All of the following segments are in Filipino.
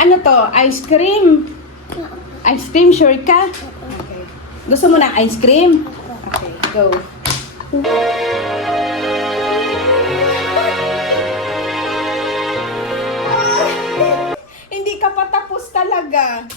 Ano to? Ice cream? Ice cream, sure ka? Okay. Gusto mo ng ice cream? Okay, go. Hindi ka pa tapos talaga.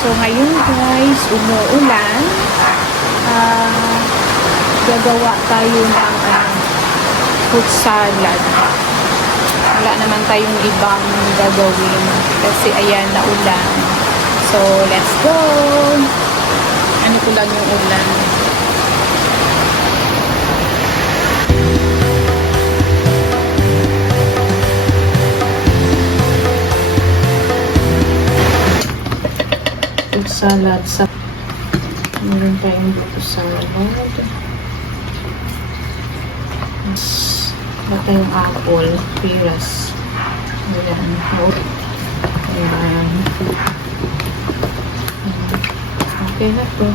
So ngayon guys, umuulan. Gagawa tayo ng fruit salad. Wala naman tayong ibang gagawin kasi ayan na ulan. So let's go. Ano ko lang yung ulan. Salad sa meron tayong dito salad wala tayong apple, peras ayan, okay na to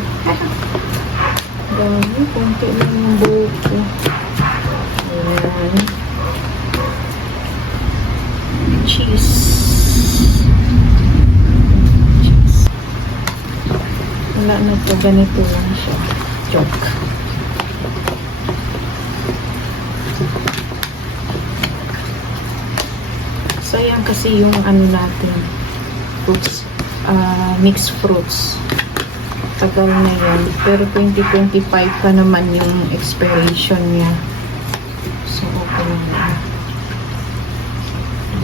dami, konti lang yung buko ayan cheese wala na to, ganito lang siya. Joke. Sayang kasi yung ano natin, fruits, mixed fruits. Tagal na yun. Pero 2025 pa naman yung expiration niya. So, okay na.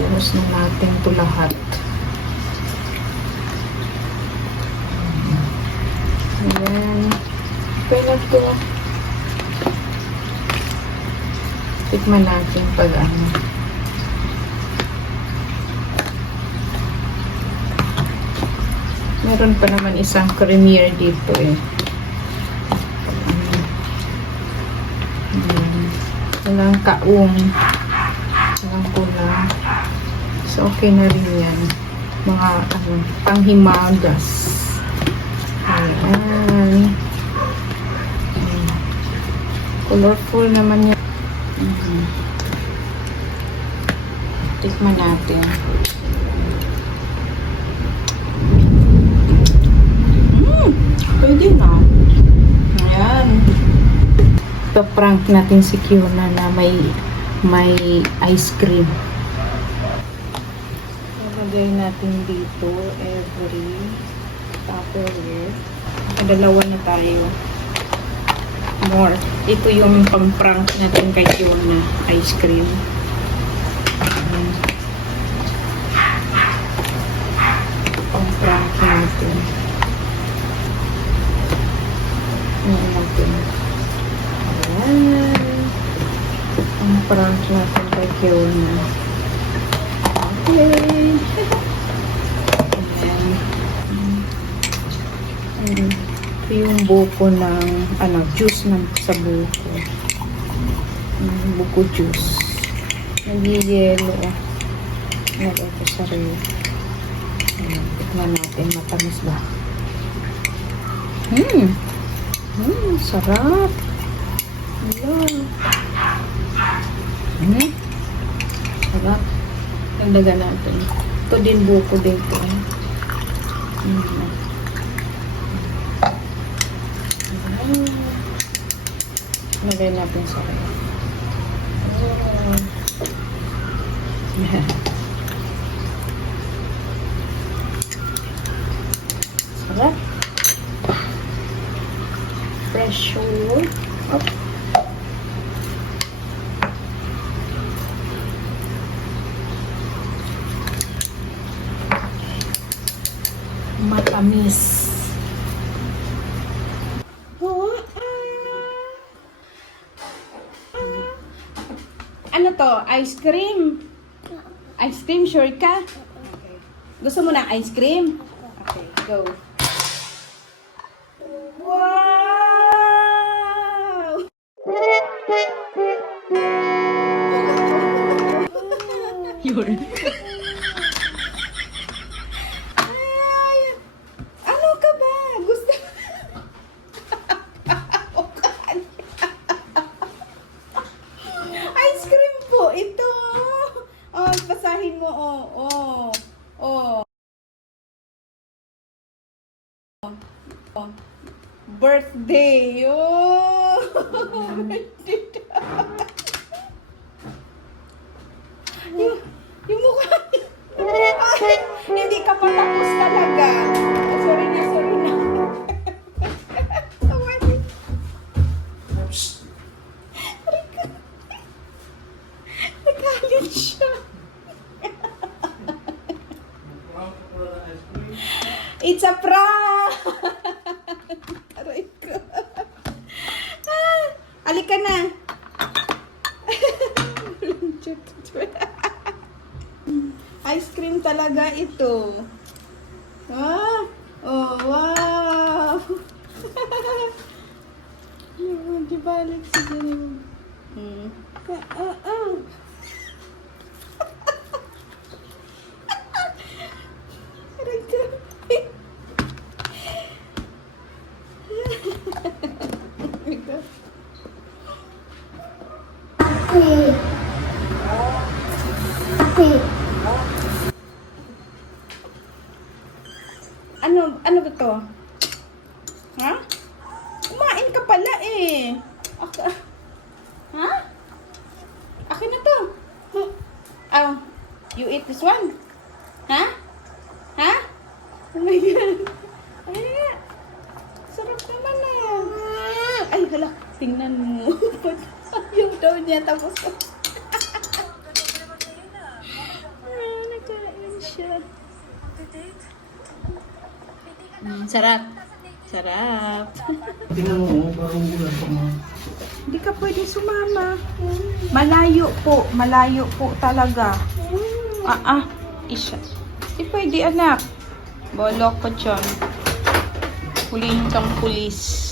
Dinos na natin ito lahat. Ayan. Okay na ito. Tikman natin pag ano. Meron pa naman isang creamier dito eh. Walang kaong. Walang kulang. So okay na rin yan. Mga ano, panghimagas. Ayan. Colorful naman yan. Tikman natin. Pwede na. Ayan. Pa-prank natin si Kiona na may ice cream. Ilagay natin dito every Tupperware. Dalawa na tayo. More. Ito yung pang-prank natin kay Kiona ice cream. Pang-prank natin. Ayan natin. Ayan. Pang-prank natin kay Kiona. Okay. Ito yung buko ng juice sa buko. Buko juice. Nag-yelo. Nagay ko sa rin. Tikman natin. Matamis ba? Sarap. Ayan. Sarap. Nagdagan natin. Ito din buko din ito. Lagay natin sa kanya. Sarap. Fresh wood. Up. Matamis. Ice cream. Ice cream, sure ka? Gusto mo ng ice cream? Okay, go. Wow! Yun. Ay, ano ka ba? Gusto ice cream po ito. Oh, basahin mo. Oh. Birthday. Oh. yung mukha. Ay, hindi ka pa tapos talaga. Sorry na. Nagalit siya. It's a prank! Aray ko. Alika na. Ice cream talaga ito. Ah, oh, wow. Di balik si ganun. Aray ko. Ano ba to? Ha? Kumain ka pala eh. Ha? Akin na to. Oh, you eat this one? Ha? Ha? Oh my God. Ay, sarap naman ah. Ay, hala. Tingnan mo. Yung daw niya tapos. Nakain siya. Sarap. Sarap. Tingnan mo, parang ulan pa mga. Hindi ka pwede sumama. Malayo po talaga. Isa. Hindi pwede anak. Bolok ko dyan. Hulihin kang pulis.